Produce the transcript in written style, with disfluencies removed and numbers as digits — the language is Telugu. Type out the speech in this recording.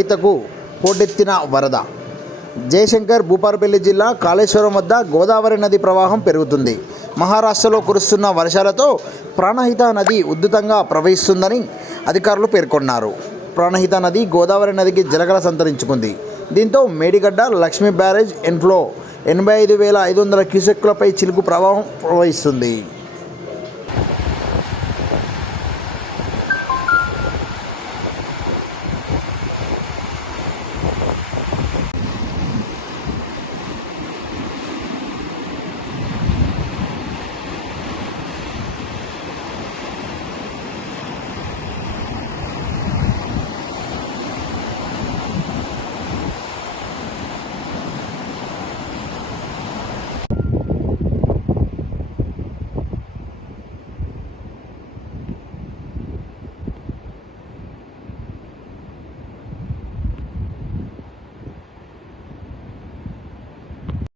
ప్రాణహితకు పోటెత్తిన వరద. జయశంకర్ భూపాలపల్లి జిల్లా కాళేశ్వరం వద్ద గోదావరి నది ప్రవాహం పెరుగుతుంది. మహారాష్ట్రలో కురుస్తున్న వర్షాలతో ప్రాణహిత నది ఉధృతంగా ప్రవహిస్తుందని అధికారులు పేర్కొన్నారు. ప్రాణహిత నది గోదావరి నదికి జలగల సంతరించుకుంది. దీంతో మేడిగడ్డ లక్ష్మీ బ్యారేజ్ ఇన్ఫ్లో 85,500 క్యూసెక్కులపై చిలుకు ప్రవాహం ప్రవహిస్తుంది.